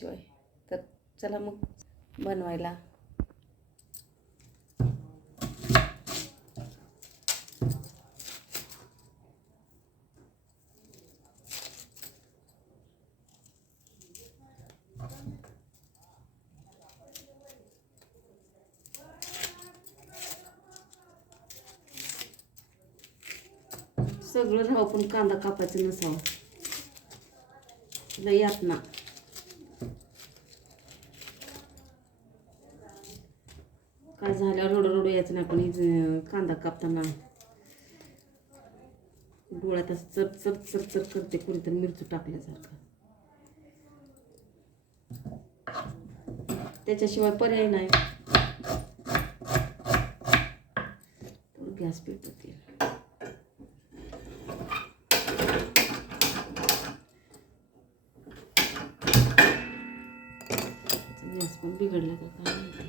शिवाय तर चला मग बनवायला. सगळं राहू पण कांदा कापायचं नसावं. लय यात काय झाल्यावर रडू रडू यायचं नाही आपण कांदा कापताना डोळ्यात असं चर चर चर चर करते कोणीतरी मिरचू टाकल्यासारखं. त्याच्याशिवाय पर्याय नाही. गॅस पेटवते. गॅस पण बिघडला का काय माहिती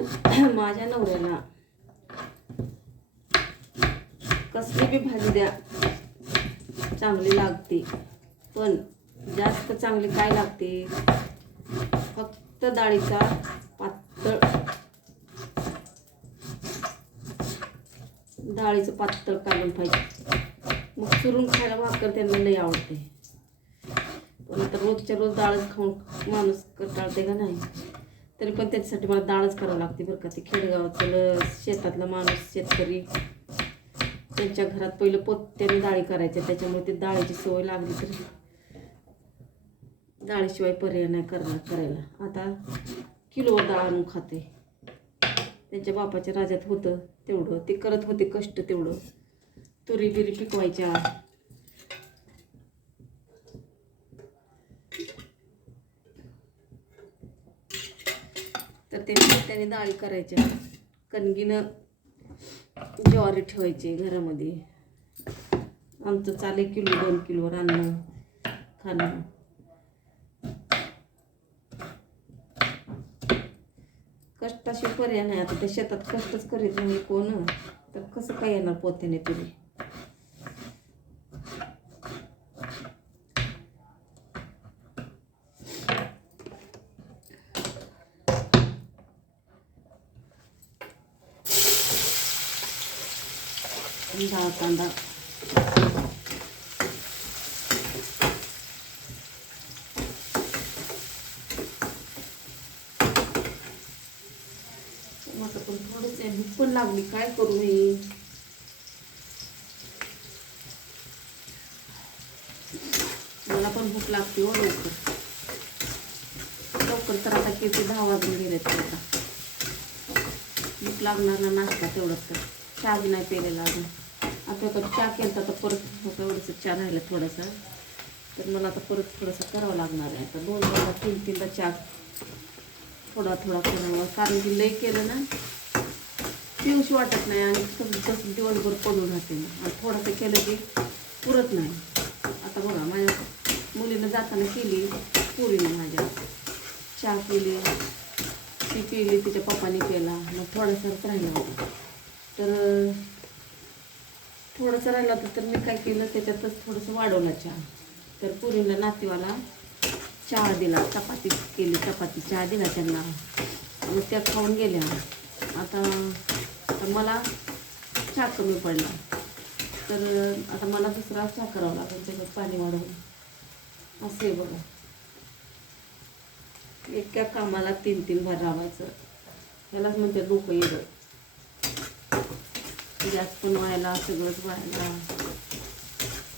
माझ्या माझ्या नवऱ्याला. कसली बी भाजी द्या चांगली लागते. पण जास्त चांगली काय लागते? फक्त डाळीचा पातळ. डाळीचं पातळ काढून पाहिजे. मग चुरून खायला भाकर त्यांना लई आवडते. पण आता रोजच्या रोज डाळच खाऊन माणूस कटाळते का नाही? तरी पण त्याच्यासाठी मला डाळच करावं लागते बरं का. ते खेडेगावातलं शेतातला माणूस शेतकरी त्यांच्या घरात पहिलं पोत्याने डाळी करायच्या. त्याच्यामुळे ते डाळीची सवय लागली तर डाळीशिवाय पर्याय नाही करणार करायला. आता किलोवर डाळ आणून खाते. त्यांच्या बापाच्या राज्यात होतं तेवढं. ते करत होते कष्ट तेवढं. तुरी बिरी पिकवायच्या. त्याने डाळी करायच्या कणगीनं ज्वारी ठेवायची घरामध्ये. आमचं चाले किलो दोन किलोवर आणणं खाणं. कष्टाशी पर्याय नाही. आता त्या शेतात कष्टच करीत नाही कोण. तर कसं काय येणार पोत्याने तुम्ही डाळ कांदा टमाटर पण थोडंच आहे भूक पण लागली काय करू मी मला पण भूक लागते हो लवकर. लवकर तर आता किती दहा वाजून गेलेत आता. भूक लागणार ना नाश्ता तेवढंच तर. चहा नाही पेलेला अजून. आता आता चहा केला तर परत होतं एवढंसं चहा राहिलं थोडासा. तर मला आता परत थोडंसं करावं लागणार आहे. आता दोन दोनदा तीन तीनदा चहा थोडा थोडा करावा. कारण की लई केलं ना पिऊशी वाटत नाही आणि तसं तसं दिवसभर पडून राहते आणि थोडंसं केलं की पुरत नाही. आता बघा माझ्या मुलीनं जाताना केली पुरीने माझ्या. चहा केली ती पिली तिच्या पप्पाने केला. मग थोडासाच राहिला होता. तर थोडंसं राहिलं होतं तर मी काय केलं त्याच्यातच थोडंसं वाढवला चहा. तर पुरीला नातीवाला चहा दिला चपाती केली चपाती चहा दिला त्यांना. मग त्या खाऊन गेल्या. आता तर मला चहा कमी पडला. तर आता मला दुसरा चहा करावा लागेल त्याच्यात पाणी वाढवून. असं आहे बघा. एका कामाला तीन तीन भर रावायचं ह्यालाच म्हणते डोकं येतं. गॅस पण व्हायला सगळंच व्हायला.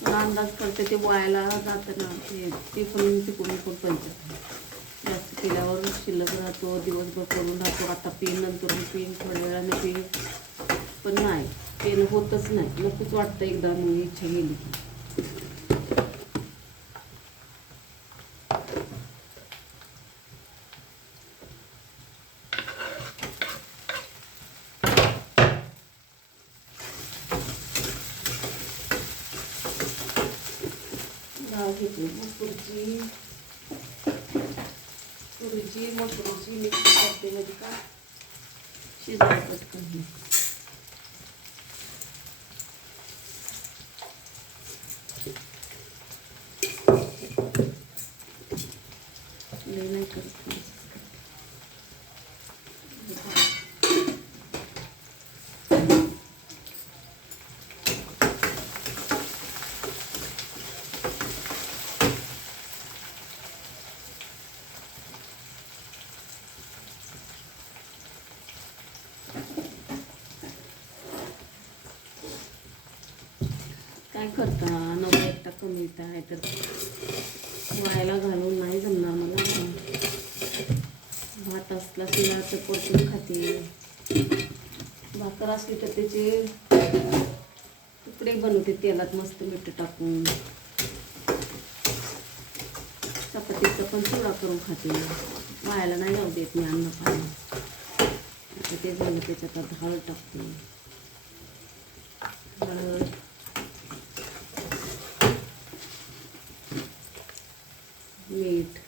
मला अंदाज करते ते व्हायला जातं ना ते ते पण तिकडून पण पंचत जास्त केल्यावर शिल्लक राहतो दिवसभर करून राहतो. आता पेन नंतर पेन थोड्या वेळाने पेन पण नाही. पेन होतच नाही. नकोच वाटतं एकदा मी इच्छा गेली की. डाळ घेते मसूरची तुरीची मसूरची मिक्स करते म्हणजे का? शिजवायचंच नाही लई नाही करत थोडंसंच करते. काय करता? नवरा एकटा कमी येत आहे तर. वायला घालून नाही जमणार मला. भात असला शिळा तर परतून खाते. भाकर असली तर त्याचे तुकडे बनवते तेलात मस्त मीठ टाकून. चपातीचं पण चिवडा करून खाते. वायाला नाही जाऊ देत मी अन्न पाणी. ते झालं त्याच्यात हळद टाकते. हळद. मीठ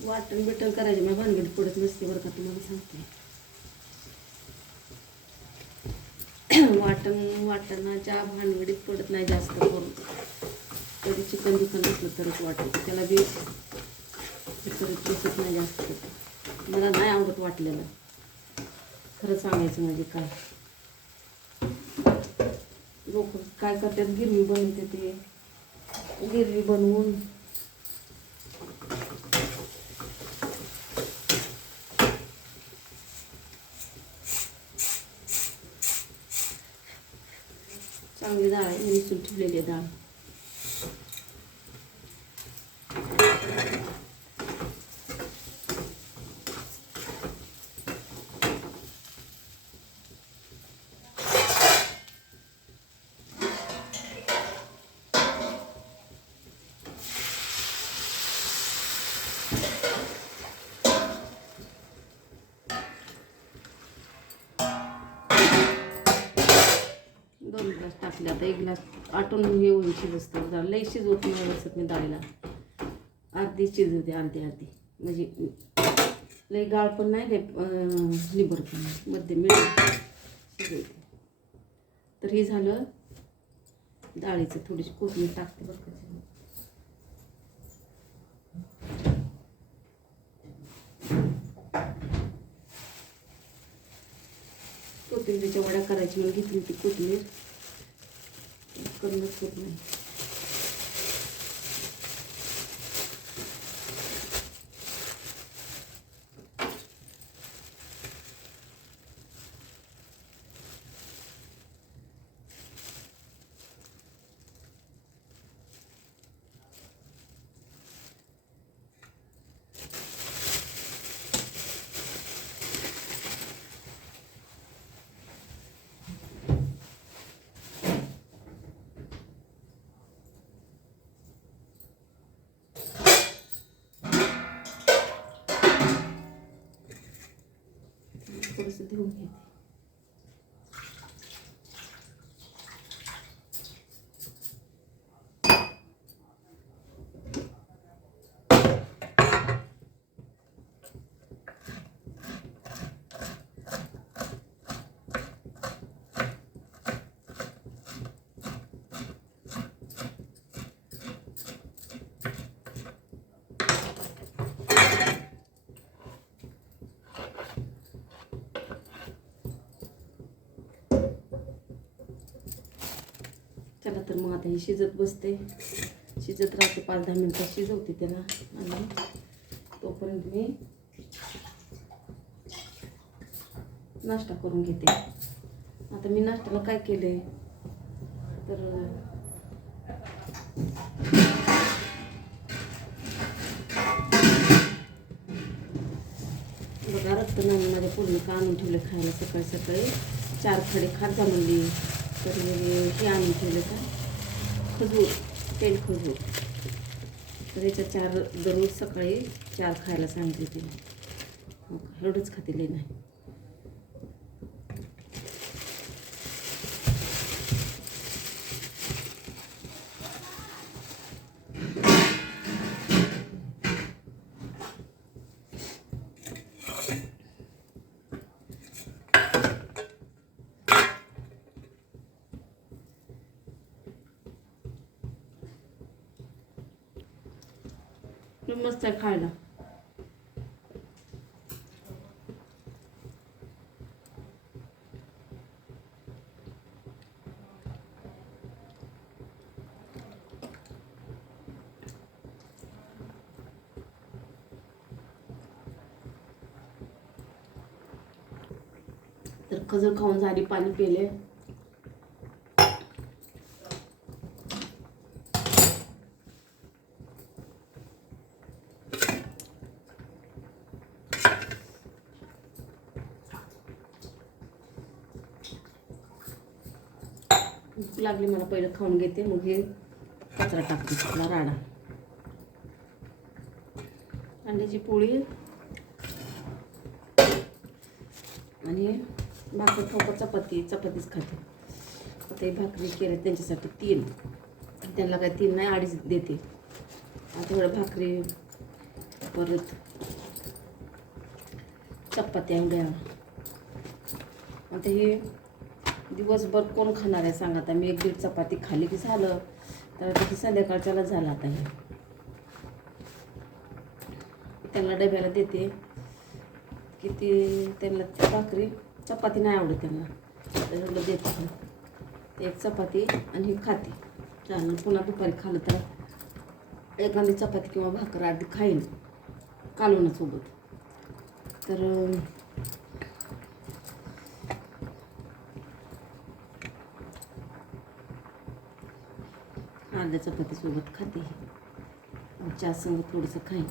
वाटण बिटण करायचे. मग भानगड पडत नसते बरं का तुम्हाला सांगते. वाटण वाटणाच्या भानगडीत पडत नाही जास्त करून. कधी चिकन बिकन असलं तरच वाटायचं त्याला बी हे दिसत नाही जास्त. मला नाही आवडत वाटलेलं. खरं सांगायचं म्हणजे काय? लोक काय करतात? गिरवी बनवते ते. गिरवी बनवून चांगली डाळ आहे निसून ठेवलेली आहे डाळ दोन ग्लास टाकले आता एक ग्लास आटून हे होईल शिजत जरा लई शिजवत नाही व्यवस्थित मी डाळीला. अर्धी शिजवते अर्धी अर्धी. म्हणजे लई गाळ पण नाही लई अं, निबर पण नाही. मध्ये मिळून शिजवते. तर हे झालं डाळीचं. थोडीशी कोथिंबीर टाकते बरं का. कोथिंबीरच्या वड्या करायची म्हणून घेतली होती कोथिंबीर. करूनच होत नाही देऊन घेते. चला तर मग आता हे शिजत बसते. शिजत राहते पाच दहा मिनटं शिजवते त्याला. आणि तोपर्यंत मी नाश्ता करून घेते. आता मी नाश्त्याला काय केले तर बघा रक्तनाने माझ्या पूर्ण आणून ठेवले खायला सकाळी सकाळी चार खडे खात जा म्हणली. तर हे आणून ठेवले का? खजूर तेल खजूर. तर याच्या चार दररोज सकाळी चार खायला सांगितले तिला हो का, खातील नाही. पण मस्त आहे खायला. तर खजूर खाऊन झाली पाणी पिले. भूक लागली मला पहिलं खाऊन घेते मग हे कचरा टाकते आपला राडा. अंड्याची पोळी. आणि भाकर खाऊ चपाती? चपातीच खाते. आता हे भाकरी केले त्यांच्यासाठी तीन. त्यांना काय तीन नाही अडीच देते. आता थोडं भाकरी परत चपात्या एवढ्या आता हे दिवसभर कोण खाणार आहे सांगा आता. मी एक दीड चपाती खाली की झालं. तर आता ती संध्याकाळच्याला झालं आता हे. त्यांना डब्याला देते. की ती त्यांना भाकरी चपाती नाही आवडत त्यांना. त्याच्याकडं देते ते एक चपाती आणि खाते. चालेल पुन्हा दुपारी खाल्लं तर एखादी चपाती किंवा भाकर आधी खाईन. कालवणासोबत तर अं, चपातीसोबत खाते. चहा थोडंसं खाईन.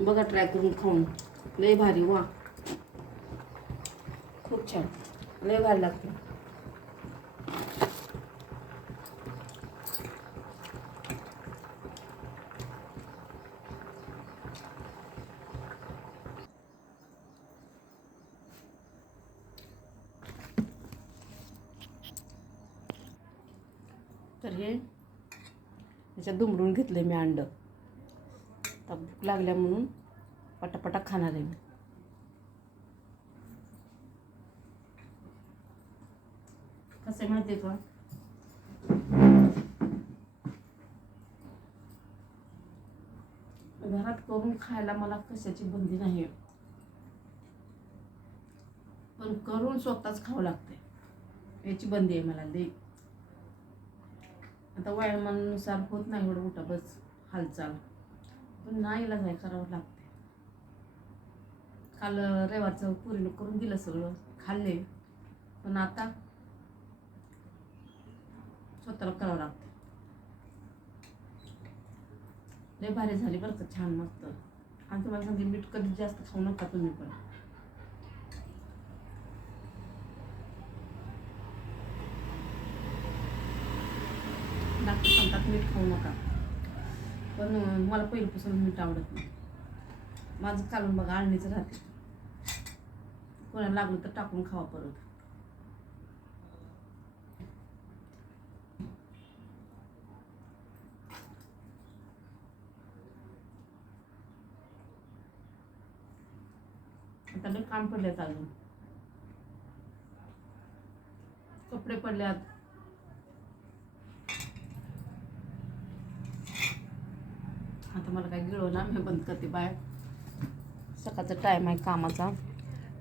बघा ट्राय करून खाऊन. लय भारी वा. खूप छान. लय भारी लागते तर हे त्याच्यात दुमडून घेतलं मी अंड. आता भूक लागल्या म्हणून पटापटा खाणार आहे मी. कसं आहे माहिती आहे का? घरात करून खायला मला कशाची बंदी नाही पण करून स्वतःच खावं लागते याची बंदी आहे मला लई. आता वयामानानुसार होत नाही एवढं उठा बस हालचाल. पण नाहीला जाय करावं लागते. काल रविवारचं पुरीनं करून दिलं सगळं खाल्ले. पण आता स्वतःला करावं लागते. लय भारी झाली बरं का छान मस्त. आणि तुम्हाला सांगते मीठ कधी जास्त खाऊ नका तुम्ही पण. मीठ खाऊ नका. पण मला पहिल्यापासून मीठ आवडत नाही. माझं कालून बघा आणणीचं राहते. कोणाला लागलं तर टाकून खावा परत. आता काम पडल्यात अजून. कपडे पडल्यात आता मला काय गिळव ना मी बंद करते बाहेर. सकाळचा टाईम आहे कामाचा.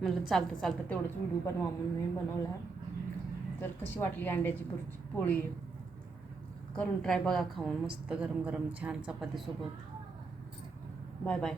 म्हणलं चालतं चालतं तेवढंच व्हिडिओ बनवा म्हणून मी बनवला. तर कशी वाटली अंड्याची पुरची पोळी? करून ट्राय बघा खाऊन मस्त गरम गरम छान चपातीसोबत. Bye bye